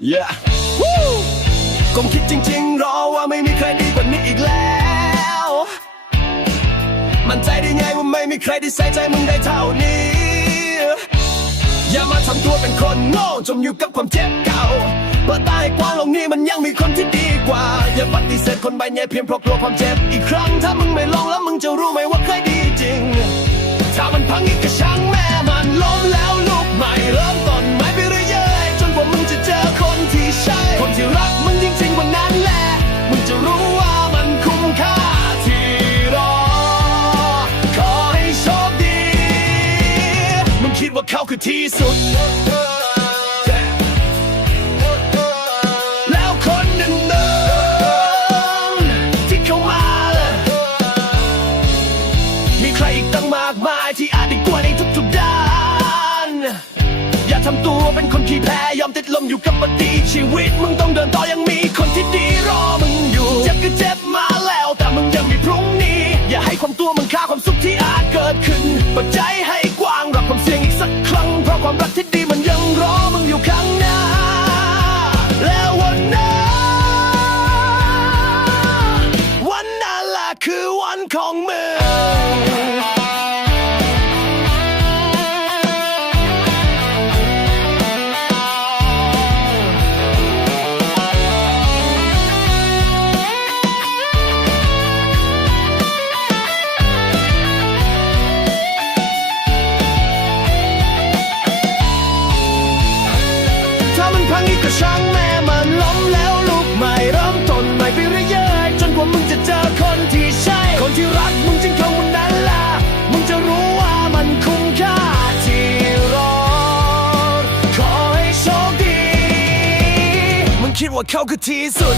yeah Woo คงคิดจริงๆ รอว่าไม่มีใครดีกว่านี้อีกแล้ว มันใจได้ไงว่าไม่มีใครที่ใส่ใจมึงได้เท่านี้ อย่ามาทำตัวเป็นคนโง่จมอยู่กับความเจ็บเก่าเปิดตาให้กว้างลกนี้มันยังมีคนที่ดีกว่า อย่าปฏิเสธคนใบเนี้ยเพียงเพราะกลัวความเจ็บอีกครั้ง ถ้ามึงไม่ลองแล้วมึงจะรู้ ที่สุด แล้วคนหนึ่งเดิมที่เข้ามา มีใครอีกตั้งมากมายที่อาจดีกว่าในทุกๆด้าน อย่าทำตัวเป็นคนขี้แพ้ยอมติดลมอยู่กับปฏิชีวิต มึงต้องเดินต่อยังมีคนที่ดีรอมึงอยู่เจ็บก็เจ็บมาแล้วแต่มึงยังมีพรุ่งนี้ อย่าให้ความตัวมึงค่าความสุขที่อาจเกิดขึ้นปิดใจใของมึงถ้ ว่าเขาคือที่สุด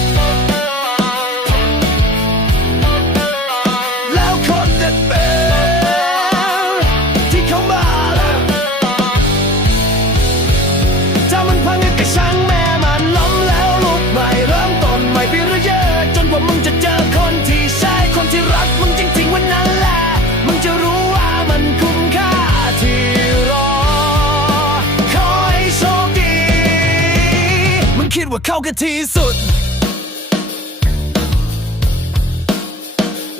ว่าเข้ากันที่สุด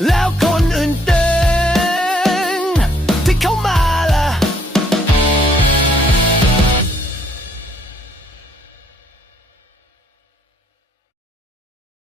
แล้วคนอื่น